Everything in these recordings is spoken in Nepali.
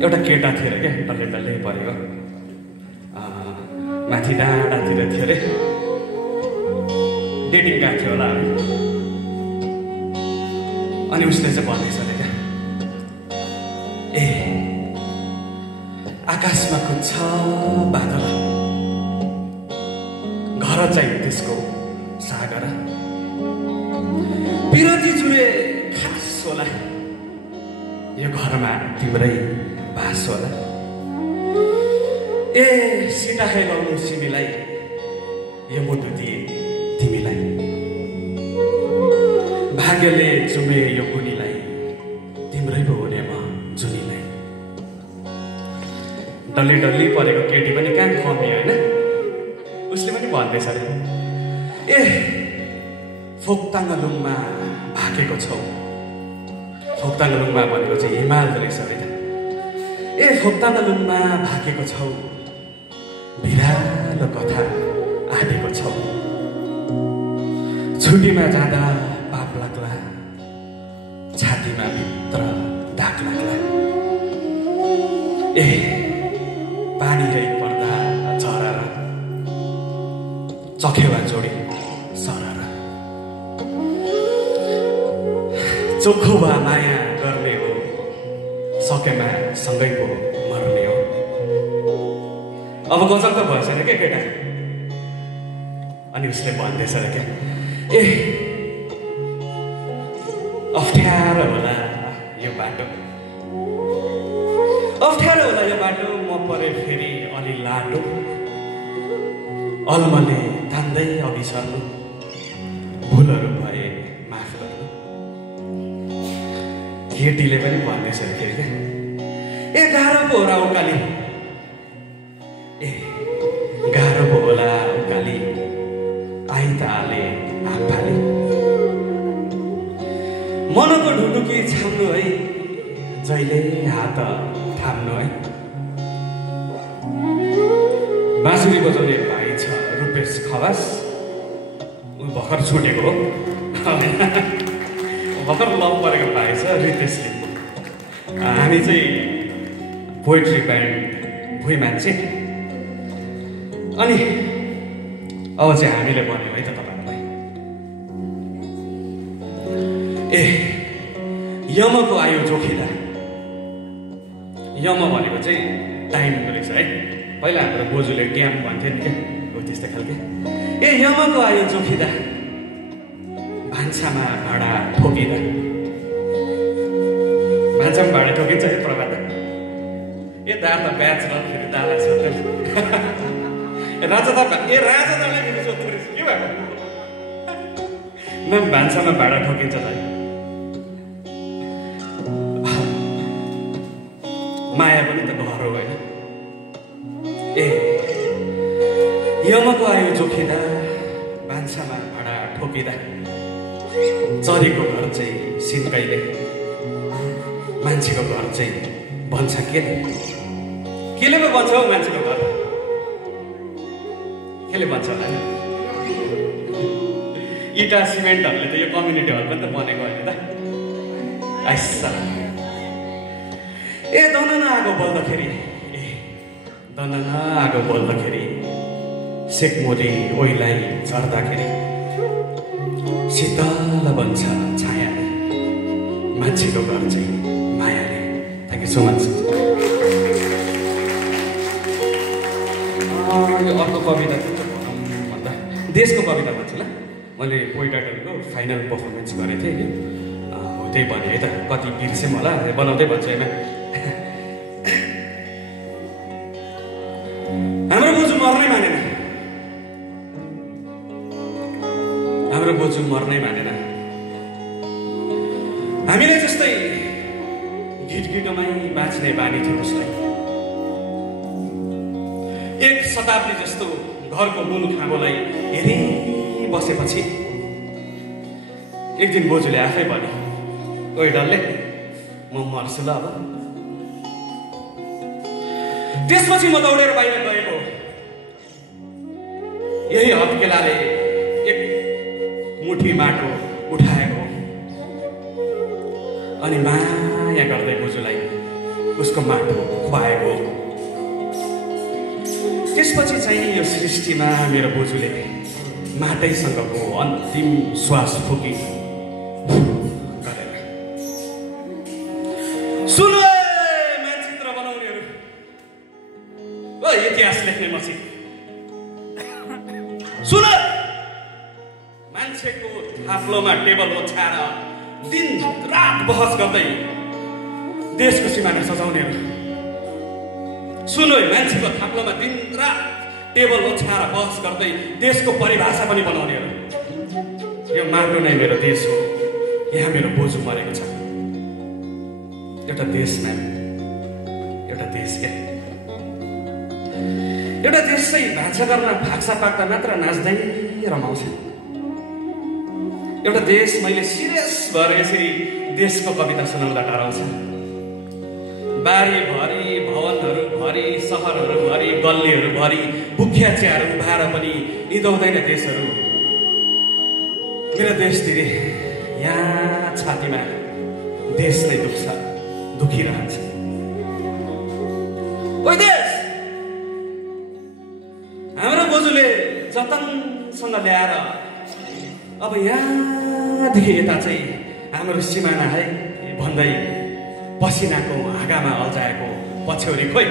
एउटा केटा थियो अरे क्या, डल्लै डल्लै परेको, माथि डाँडातिर थियो अरे, डेटिङ गएको थियो होला अरे। अनि उसले चाहिँ भन्दैछ अरे क्या, ए आकाशमा कुद्छ बादल, घर चाहिँ त्यसको सागर, पिरती जुरे खास होला, यो घरमा तिम्रै बास होला। ए सीता खेलाउनु सिमीलाई, यो मुटु दिए तिमीलाई, भाग्यले चुमे यो कुनीलाई, तिम्रै पो हुने म जुनीलाई। डल्ली डल्ली परेको केटी पनि कहाँ कमी होइन, उसले पनि भन्दैछ अरे, ए फोक्ताङलुङमा भाकेको छौ, फोक्ताङलुङमा भनेको चाहिँ हिमाल रहेछ अरे। ए फोक्ताङलुङमा भाकेको छौ, बिरालो कथा आँटेको छौ, छुट्टीमा जाँदा पाप लाग्ला, छातीमा भित्र दाग लाग्ला। ए पानी है पर्दा झरा, चखेवा जोडी सरर, चोखो वा माया गर्ने हो, सकेमा सँगै पो मर्ने हो। अब गजब त भएछ अरे क्या केटा। अनि उसले भन्दैछ अरे क्या, ए अप्ठ्यारो होला यो बाटो, अप्ठ्यारो होला यो बाटो, म परे फेरि अलि लाटो, अलमले तान्दै अघि सर्नु, भुलहरू भए माफ गर्नु। केटीले पनि भन्दैछ फेरि क्या, ए गाह्रो पो होला उकाली, ए गाह्रो पो होला उकाली, आइ त आले आफाले, मनको ढुडुकी छाम्नु है, जहिले हात थाम्नु है। बाँसुरी बजाउने भाइ छ रुपेश खवास, ऊ भर्खर छुटेको हो, भर्खर लभ परेको भाइ छ रितेश लिम्बू। हामी चाहिँ पोइट्री ब्यान्ड भुइँ मान्छे। अनि अब चाहिँ हामीले भन्यौँ है त तपाईँहरूलाई, ए यमको आयो जोखिँदा, यम भनेको चाहिँ टाइम रहेछ है। पहिला हाम्रो बोजूले ट्याम भन्थ्यो नि क्या, हो त्यस्तै खालके। ए यमको आयो जोखिँदा, भान्सामा भाँडा ठोकिँदा, भान्सामा भाँडा ठोकिन्छ है प्रभात। ए दा त ब्याच र फेरि दालाई सोध्दै राजा त, ए राजा दालाई फेरि सोध्नु रहेछ के भएको, म्याम भान्सामा भाँडा ठोकिन्छ त, माया पनि त घर हो होइन। ए यमको आयो जोखिँदा, भान्सामा भाँडा ठोकिँदा, चरीको घर चाहिँ सिन्कैले, मान्छेको घर चाहिँ भन्छ केले पो भन्छ हौ मान्छेको घर, केले भन्छ होला नि। इटा सिमेन्टहरूले त यो कम्युनिटी हल पनि त बनेको होइन त, आइसा। ए दनन आगो बल्दाखेरि, ए दनन आगो बल्दाखेरि, सेकमोरी ओइलाई झर्दाखेरि, शीतल बन्छ छायाले, मान्छेको घर चाहिँ मायाले। Thank you so much. यो अर्को कविता चाहिँ भनौँ भन्दा देशको कविता भन्छ ल। मैले पोइटाटरको फाइनल पर्फर्मेन्स गरेको थिएँ कि, हो त्यही भने है त, कति बिर्सेँ होला बनाउँदै भन्छु होइन। हाम्रो बोजू मर्नै मानेन, हाम्रो बोजू मर्नै मानेन, हामीले जस्तै घिटघिटोमै बाँच्ने बानी थियो उसलाई। एक शताब्दी जस्तो घरको मूल खाँबोलाई हेरि बसेपछि एक दिन बोजूले आफै भने, ओइ डल्ले म मर्छु ल अब। त्यसपछि म दौडेर बाहिर गएको, यही हत्केलाले एक मुठी माटो उठाएको, अनि माया गर्दै बोजूलाई उसको माटो खुवाएको। त्यसपछि चाहिँ यो सृष्टिमा मेरो बोजूले माटैसँगको अन्तिम श्वास फुकी गरेर। सुन मानचित्र बनाउनेहरू, इतिहास लेख्ने मसी, सुन मान्छेको थाप्लोमा टेबल ओछ्याएर दिन रात बहस गर्दै देशको सिमाना सजाउनेहरू, सुन मान्छेको थाप्लोमा दिन रात टेबल ओछ्याएर बहस गर्दै देशको परिभाषा पनि बनाउनेहरू। यो माटो नै मेरो देश हो, यहाँ मेरो बोजू मरेको छ। एउटा देशमा एउटा देश क्या, एउटा देश चाहिँ भान्सा गर्न फाक्सा पाक्दा मात्र नाच्दै रमाउँछ। एउटा देश मैले सिरियस भएर यसरी देशको कविता सुनाउँदा डराउँछ। बारीभरि भवनहरूभरि सहरहरूभरि गल्लीहरूभरि भुखिया चियाहरू उभाएर पनि निदाउँदैन देशहरू। मेरो देश दिदी यहाँ छातीमा देश नै दुख्छ, दुखिरहन्छ। ओइ देश, हाम्रो बोजूले जतनसँग ल्याएर अब यहाँदेखि यता चाहिँ हाम्रो सिमाना है भन्दै पसिनाको हाँगामा अल्झाएको पछ्यौरी खोइ।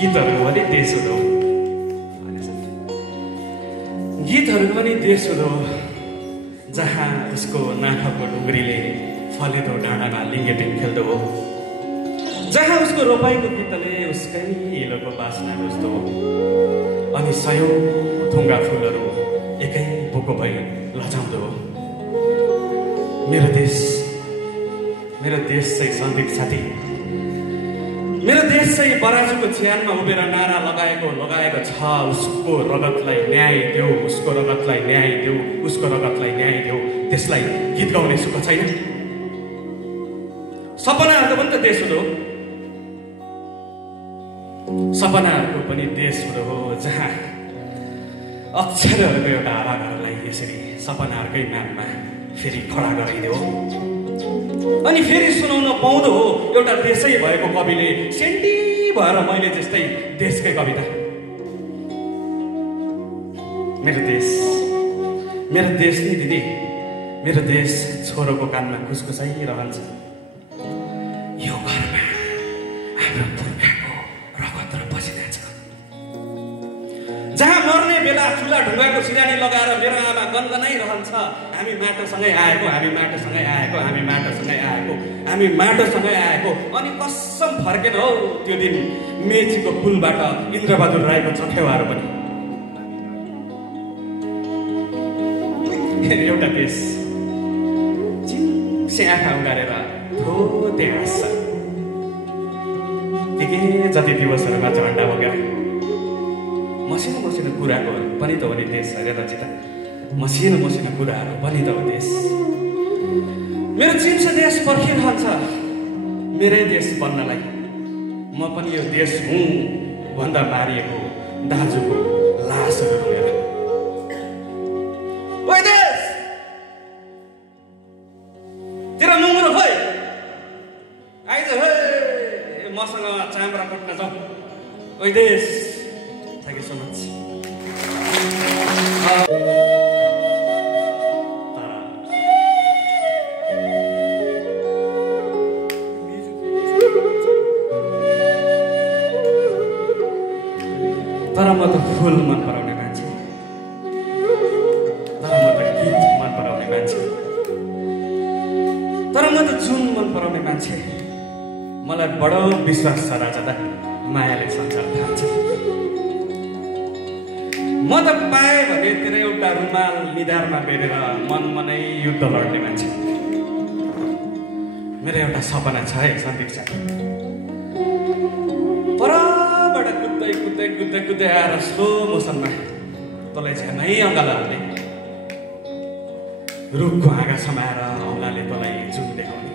गीतहरू पनि देश हुँदो, गीतहरू पनि देश हुँदो, जहाँ उसको नाखको डुङ्ग्रीले फलेदो डाँडामा लिङ्गेटिङ खेल्दो हो, जहाँ उसको रोपाइको गीतले उसकै हिलोको बासना बुझ्दो हो, अनि सयौं थुङ्गा फुलहरू एकै बोको भई लजाउँदो हो। मेरो देश चाहिँ सन्दीप साथी, मेरो देश चाहिँ बराजुको च्यानमा उभिएर नारा लगाएको छ, उसको रगतलाई न्याय देऊ, उसको रगतलाई न्याय देऊ, उसको रगतलाई न्याय देऊ। त्यसलाई गीत गाउने सुख छैन। सपनाहरूको पनि त देश हुँदो, सपनाहरूको पनि देश हुँदो हो, जहाँ अक्षरहरूको एउटा आवाजहरूलाई यसरी सपनाहरूकै नाममा फेरि खडा गराइदियो। अनि फेरि सुनाउन पाउँदो हो एउटा देशै भएको कविले सेन्टी भएर मैले जस्तै देशकै कविता। मेरो देश नि दिदी, मेरो देश छोरोको कानमा खुसखुसाइरहन्छ। यो घरमा हाम्रो पुर्खाको रगत र पसिना छ, जहाँ मर्ने बेला चुला ढुङ्गाको सिरानी लगाएर मेरो आमा गनगनाइरहन्छ, हामी माटोसँगै आएको, हामी माटोसँगै आएको, हामी माटोसँगै आएको, हामी माटोसँगै आएको। अनि कसम फर्केन हौ त्यो दिन मेचीको पुलबाट इन्द्रबहादुर राईको चखेवाहरू पनि। एउटा देश चिङ्से आँखा उगारेर थोते हाँस्छ। के जति दिवसहरूमा झन्डा बोकेर मसिनो मसिनो कुराको पनि त हो नि देश अरे रचिता, मसिनो मसिनो कुराहरू पनि त हो देश। मेरो चिम्से देश पर्खिरहन्छ मेरै देश बन्नलाई। म पनि यो देश हुँ भन्दा मारिएको दाजुको लासहरू लिएर। ओइ देश, तेरो मुङ्गुरो खोइ, आइज हे मसँग चाम्रा कुट्न जाउँ। ओइ देश, थ्याङ्क यू सो मच। तर म त फुल मन पराउने मान्छे, तर म त गीत मन पराउने मान्छे, तर म त जुन मन पराउने मान्छे। मलाई बडो विश्वास छ राजा, मायाले संसार थाल्छ। म त पाएँ भने तेरो एउटा रुमाल निधारमा बेरेर मनै युद्ध लड्ने मान्छे। मेरो एउटा सपना छ है सन्दीप साथी, परबाट कुद्दै कुद्दै कुद्दै कुद्दै आएर स्लो मोसनमा तँलाई झ्यामै अँगालो हाल्ने, रुखको हाँगा समाएर औँलाले तँलाई जुन देखाउने।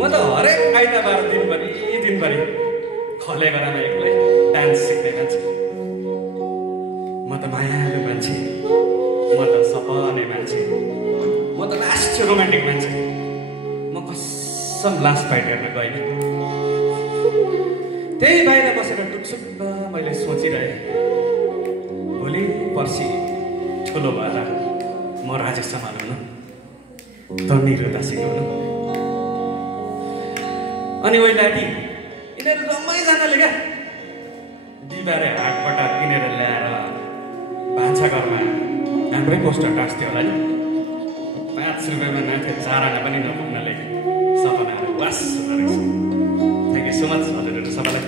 म त हरेक आइतबार दिनभरि खले गरामा एक्लै डान्स सिक्ने मान्छे। म त मायालु मान्छे, म त सपने मान्छे, म त लास्ट रोमान्टिक मान्छे। म कसम लास्ट फाइट हेर्न गएँ। त्यही बाहिर बसेर टुकसुक्क मैले सोचिरहेँ, भोलि पर्सि ठुलो भएर म राजेश सम्हाल्नु, त निरुता सिकाउनु। अनि ओइ लाटी, यिनीहरू रमाइजनाले क्या बिहिबारे हाटबाट किनेर ल्याएर भान्साघरमा हाम्रै पोस्टर टाँस्थ्यो होला नि। 5 रुपियाँमा नाथे 4 आना पनि नपुग्नले सपनाहरू वास हुँदो रहेछ। थ्याङ्क यू सो मच हजुरहरू सबैलाई।